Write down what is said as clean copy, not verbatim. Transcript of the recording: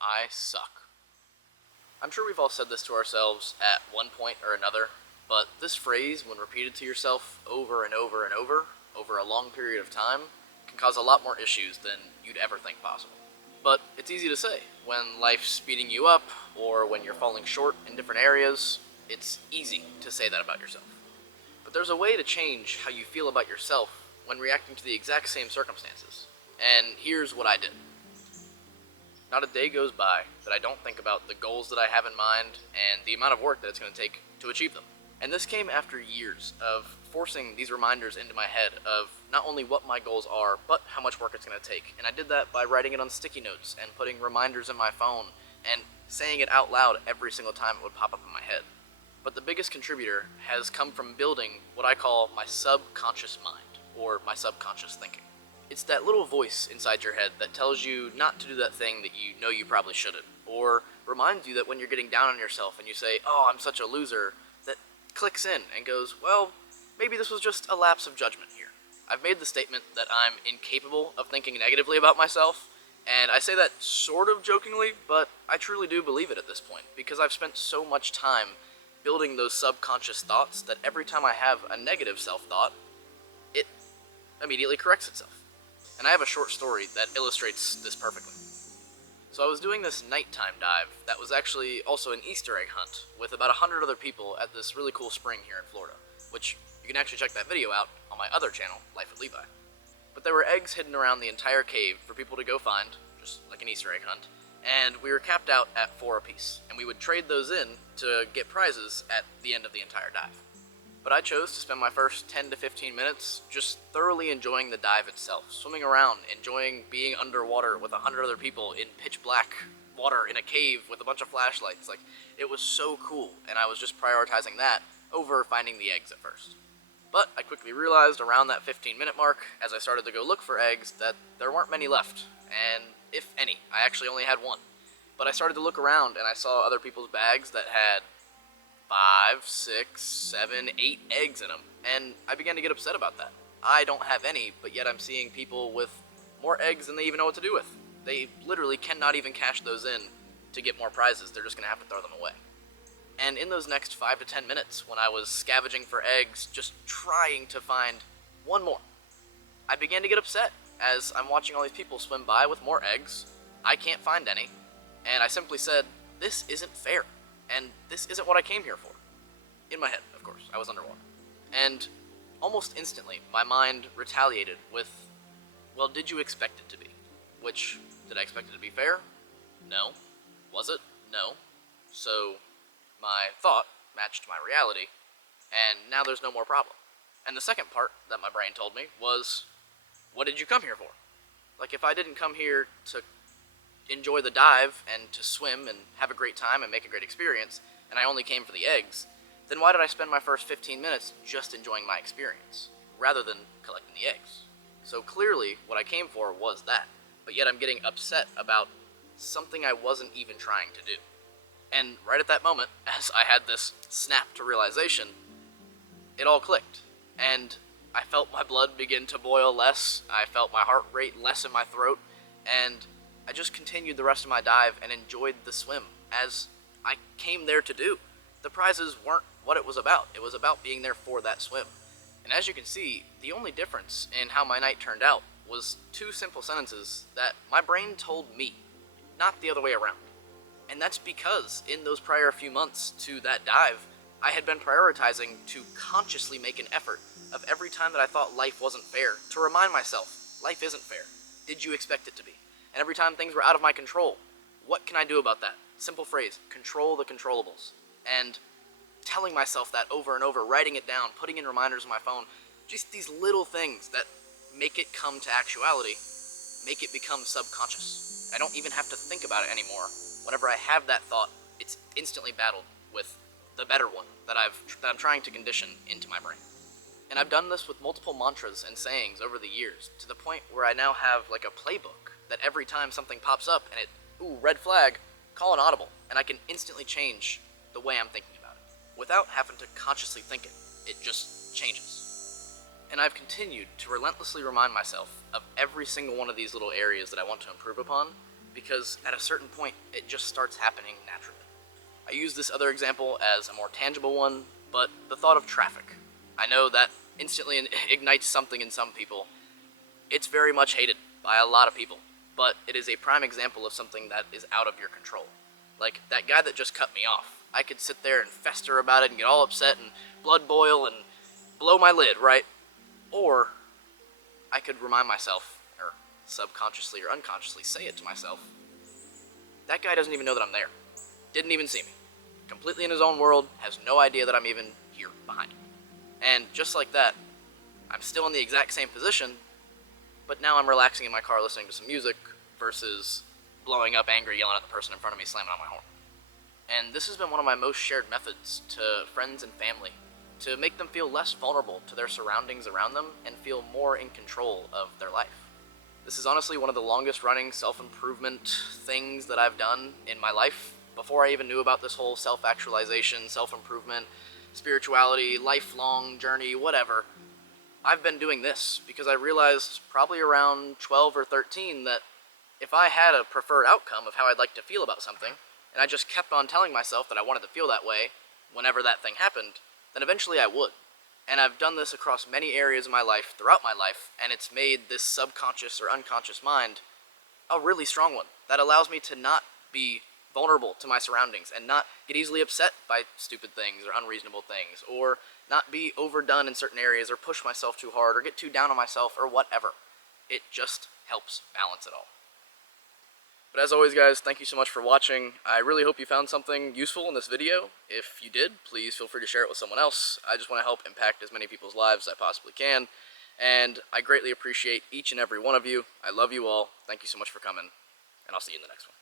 I suck. I'm sure we've all said this to ourselves at one point or another, but this phrase, when repeated to yourself over and over and over a long period of time, can cause a lot more issues than you'd ever think possible. But it's easy to say. When life's speeding you up, or when you're falling short in different areas, it's easy to say that about yourself. But there's a way to change how you feel about yourself when reacting to the exact same circumstances. And here's what I did. Not a day goes by that I don't think about the goals that I have in mind and the amount of work that it's going to take to achieve them. And this came after years of forcing these reminders into my head of not only what my goals are, but how much work it's going to take. And I did that by writing it on sticky notes and putting reminders in my phone and saying it out loud every single time it would pop up in my head. But the biggest contributor has come from building what I call my subconscious mind, or my subconscious thinking. It's that little voice inside your head that tells you not to do that thing that you know you probably shouldn't, or reminds you that when you're getting down on yourself and you say, "Oh, I'm such a loser," that clicks in and goes, "Well, maybe this was just a lapse of judgment here." I've made the statement that I'm incapable of thinking negatively about myself, and I say that sort of jokingly, but I truly do believe it at this point, because I've spent so much time building those subconscious thoughts that every time I have a negative self-thought, it immediately corrects itself. And I have a short story that illustrates this perfectly. So I was doing this nighttime dive that was actually also an Easter egg hunt with about 100 other people at this really cool spring here in Florida, which you can actually check that video out on my other channel, Life with Levi. But there were eggs hidden around the entire cave for people to go find, just like an Easter egg hunt, and we were capped out at 4 apiece, and we would trade those in to get prizes at the end of the entire dive. But I chose to spend my first 10 to 15 minutes just thoroughly enjoying the dive itself, swimming around, enjoying being underwater with 100 other people in pitch black water in a cave with a bunch of flashlights. Like, it was so cool, and I was just prioritizing that over finding the eggs at first. But I quickly realized around that 15-minute mark, as I started to go look for eggs, that there weren't many left, and if any, I actually only had one. But I started to look around, and I saw other people's bags that had 5, 6, 7, 8 eggs in them, and I began to get upset about that. I don't have any, but yet I'm seeing people with more eggs than they even know what to do with. They literally cannot even cash those in to get more prizes. They're just going to have to throw them away. And in those next 5 to 10 minutes, when I was scavenging for eggs, just trying to find one more, I began to get upset as I'm watching all these people swim by with more eggs. I can't find any, and I simply said, "This isn't fair. And this isn't what I came here for." In my head, of course. I was underwater. And almost instantly, my mind retaliated with, "Well, did you expect it to be?" Which, did I expect it to be fair? No. Was it? No. So, my thought matched my reality, and now there's no more problem. And the second part that my brain told me was, what did you come here for? Like, if I didn't come here to enjoy the dive and to swim and have a great time and make a great experience, and I only came for the eggs, then why did I spend my first 15 minutes just enjoying my experience, rather than collecting the eggs? So clearly, what I came for was that, but yet I'm getting upset about something I wasn't even trying to do. And right at that moment, as I had this snap to realization, it all clicked, and I felt my blood begin to boil less, I felt my heart rate less in my throat, and I just continued the rest of my dive and enjoyed the swim, as I came there to do. The prizes weren't what it was about. It was about being there for that swim. And as you can see, the only difference in how my night turned out was 2 simple sentences that my brain told me, not the other way around. And that's because in those prior few months to that dive, I had been prioritizing to consciously make an effort of every time that I thought life wasn't fair, to remind myself, life isn't fair. Did you expect it to be? And every time things were out of my control, what can I do about that? Simple phrase, control the controllables. And telling myself that over and over, writing it down, putting in reminders on my phone, just these little things that make it come to actuality, make it become subconscious. I don't even have to think about it anymore. Whenever I have that thought, it's instantly battled with the better one that I'm trying to condition into my brain. And I've done this with multiple mantras and sayings over the years, to the point where I now have like a playbook that every time something pops up and red flag, call an audible, and I can instantly change the way I'm thinking about it, without having to consciously think it. It just changes. And I've continued to relentlessly remind myself of every single one of these little areas that I want to improve upon, because at a certain point, it just starts happening naturally. I use this other example as a more tangible one, but the thought of traffic. I know that instantly ignites something in some people. It's very much hated by a lot of people, but it is a prime example of something that is out of your control. Like that guy that just cut me off. I could sit there and fester about it and get all upset and blood boil and blow my lid, right? Or I could remind myself, or subconsciously or unconsciously say it to myself, that guy doesn't even know that I'm there. Didn't even see me. Completely in his own world, has no idea that I'm even here behind him. And just like that, I'm still in the exact same position, but now I'm relaxing in my car listening to some music versus blowing up angry, yelling at the person in front of me, slamming on my horn. And this has been one of my most shared methods to friends and family, to make them feel less vulnerable to their surroundings around them and feel more in control of their life. This is honestly one of the longest running self-improvement things that I've done in my life. Before I even knew about this whole self-actualization, self-improvement, spirituality, lifelong journey, whatever, I've been doing this because I realized probably around 12 or 13 that if I had a preferred outcome of how I'd like to feel about something, and I just kept on telling myself that I wanted to feel that way whenever that thing happened, then eventually I would. And I've done this across many areas of my life, throughout my life, and it's made this subconscious or unconscious mind a really strong one that allows me to not be vulnerable to my surroundings and not get easily upset by stupid things or unreasonable things, or not be overdone in certain areas or push myself too hard or get too down on myself or whatever. It just helps balance it all. But as always, guys, thank you so much for watching. I really hope you found something useful in this video. If you did, please feel free to share it with someone else. I just want to help impact as many people's lives as I possibly can. And I greatly appreciate each and every one of you. I love you all. Thank you so much for coming, and I'll see you in the next one.